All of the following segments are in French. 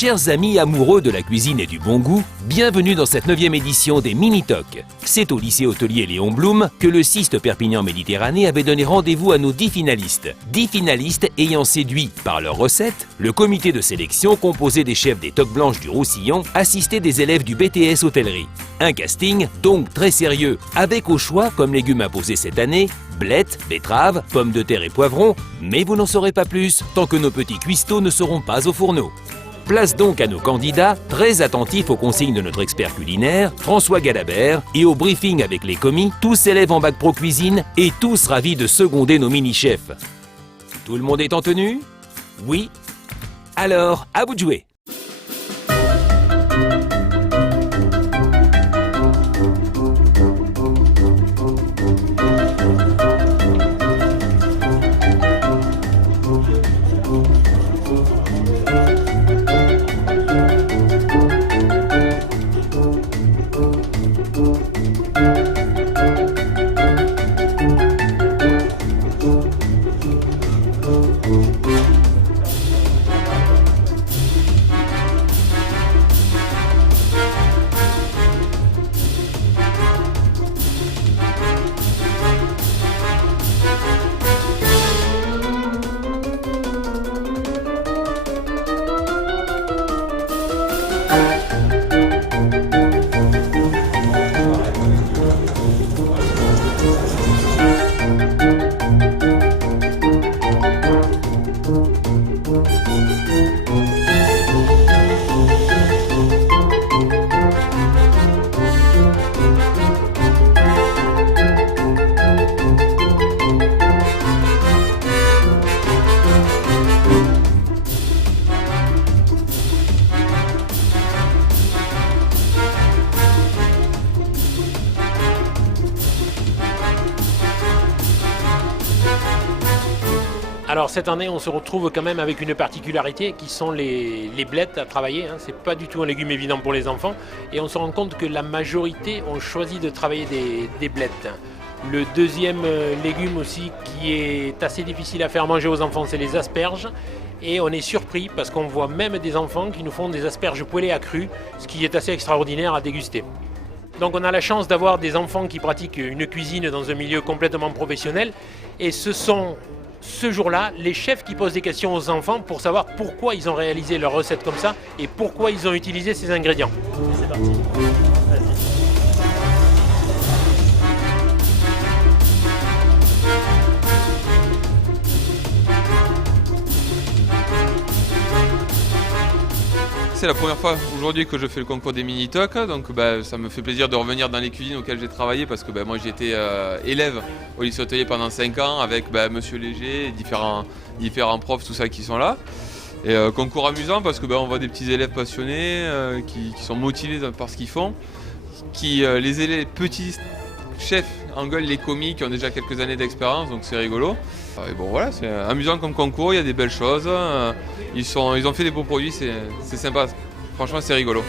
Chers amis amoureux de la cuisine et du bon goût, bienvenue dans cette 9e édition des Mini-Tocs. C'est au lycée hôtelier Léon Blum que le CIST Perpignan Méditerranée avait donné rendez-vous à nos 10 finalistes. 10 finalistes ayant séduit, par leurs recettes, le comité de sélection composé des chefs des Toques Blanches du Roussillon, assisté des élèves du BTS Hôtellerie. Un casting donc très sérieux, avec au choix, comme légumes imposés cette année, blettes, betteraves, pommes de terre et poivrons, mais vous n'en saurez pas plus tant que nos petits cuistots ne seront pas au fourneau. Place donc à nos candidats, très attentifs aux consignes de notre expert culinaire, François Galabert, et au briefing avec les commis, tous élèves en bac pro cuisine et tous ravis de seconder nos mini-chefs. Tout le monde est en tenue? Oui? Alors, à vous de jouer! Alors cette année, on se retrouve quand même avec une particularité qui sont les blettes à travailler. C'est pas du tout un légume évident pour les enfants. Et on se rend compte que la majorité ont choisi de travailler des blettes. Le deuxième légume aussi qui est assez difficile à faire manger aux enfants, c'est les asperges. Et on est surpris parce qu'on voit même des enfants qui nous font des asperges poêlées à cru, ce qui est assez extraordinaire à déguster. Donc on a la chance d'avoir des enfants qui pratiquent une cuisine dans un milieu complètement professionnel. Et ce sont ce jour-là les chefs qui posent des questions aux enfants pour savoir pourquoi ils ont réalisé leur recette comme ça et pourquoi ils ont utilisé ces ingrédients. C'est parti. C'est la première fois aujourd'hui que je fais le concours des Mini-Tocs, donc ça me fait plaisir de revenir dans les cuisines auxquelles j'ai travaillé parce que moi j'étais élève au lycée hôtelier pendant 5 ans avec Monsieur Léger, différents profs, tout ça qui sont là. Et concours amusant parce que on voit des petits élèves passionnés qui sont motivés par ce qu'ils font, les élèves petits chefs engueulent les commis qui ont déjà quelques années d'expérience, donc c'est rigolo. Et bon voilà, c'est amusant comme concours, il y a des belles choses, ils ont fait des beaux produits, c'est sympa, franchement c'est rigolo.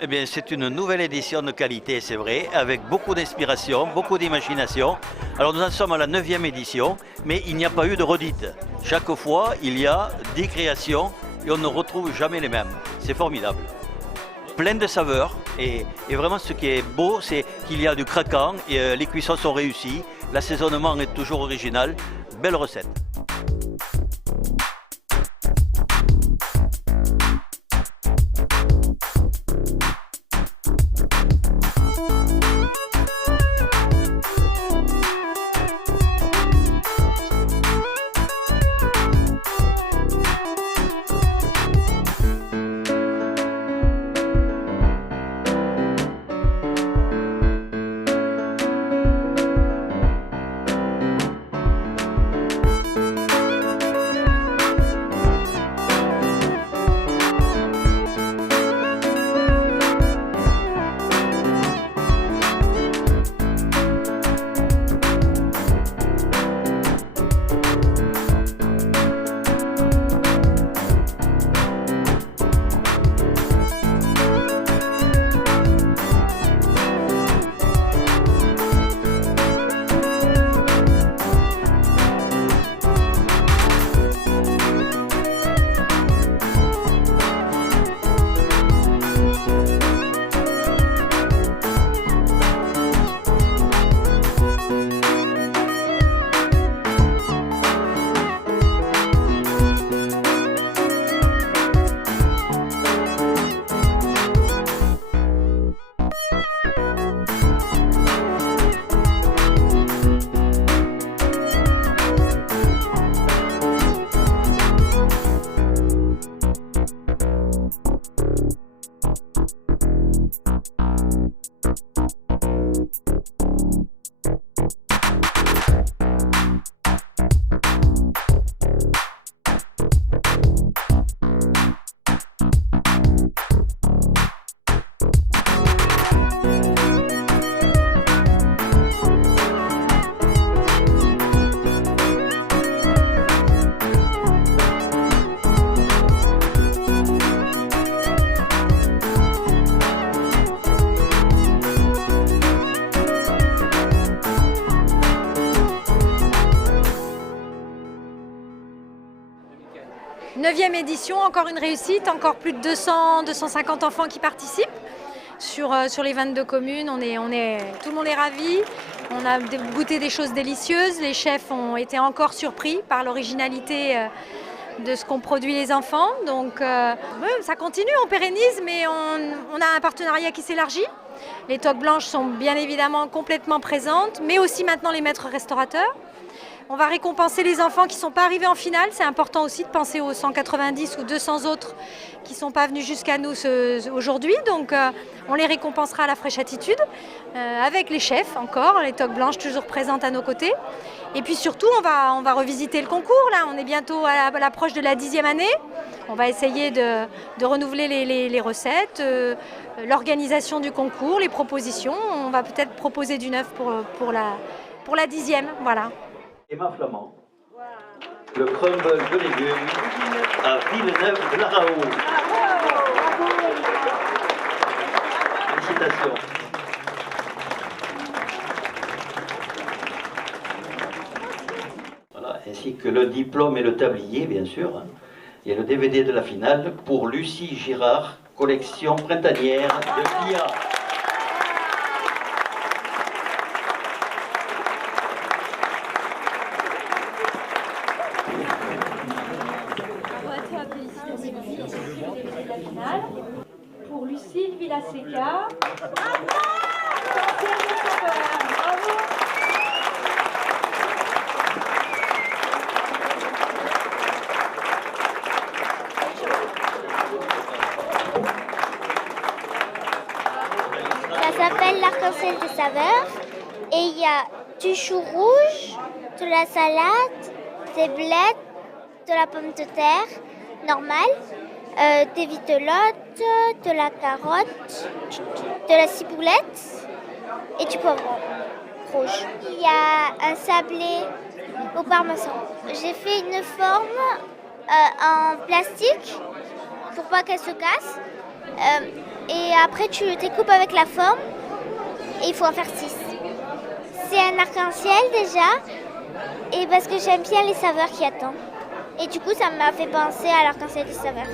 Eh bien, c'est une nouvelle édition de qualité, c'est vrai, avec beaucoup d'inspiration, beaucoup d'imagination. Alors nous en sommes à la 9e édition, mais il n'y a pas eu de redite. Chaque fois, il y a 10 créations et on ne retrouve jamais les mêmes. C'est formidable. Plein de saveurs et vraiment ce qui est beau, c'est qu'il y a du craquant, et les cuissons sont réussies, l'assaisonnement est toujours original. Belle recette. 9e édition, encore une réussite, encore plus de 200-250 enfants qui participent. Sur les 22 communes, tout le monde est ravi. On a goûté des choses délicieuses. Les chefs ont été encore surpris par l'originalité de ce qu'ont produit les enfants. Donc ça continue, on pérennise, mais on a un partenariat qui s'élargit. Les toques blanches sont bien évidemment complètement présentes, mais aussi maintenant les maîtres restaurateurs. On va récompenser les enfants qui ne sont pas arrivés en finale. C'est important aussi de penser aux 190 ou 200 autres qui ne sont pas venus jusqu'à nous aujourd'hui. Donc on les récompensera à la fraîche attitude, avec les chefs encore, les toques blanches toujours présentes à nos côtés. Et puis surtout, on va revisiter le concours. Là, on est bientôt à l'approche de la 10e année. On va essayer de renouveler les recettes, l'organisation du concours, les propositions. On va peut-être proposer du neuf pour la 10e. Voilà. Emma Flamand, le crumble de légumes à Villeneuve-de-la-Raho. Félicitations. Voilà, ainsi que le diplôme et le tablier, bien sûr. Il y a le DVD de la finale pour Lucie Girard, collection printanière de FIA. Pour Lucille Villaseca. Ça s'appelle l'arc-en-ciel des saveurs et il y a du chou rouge, de la salade, des blettes, de la pomme de terre normale, des vitelottes, de la carotte, de la ciboulette et du poivron rouge. Il y a un sablé au parmesan. J'ai fait une forme en plastique pour pas qu'elle se casse. Et après tu découpes avec la forme et il faut en faire 6. C'est un arc-en-ciel déjà et parce que j'aime bien les saveurs qu'il y a dedans. Et du coup ça m'a fait penser à l'arc-en-ciel des saveurs.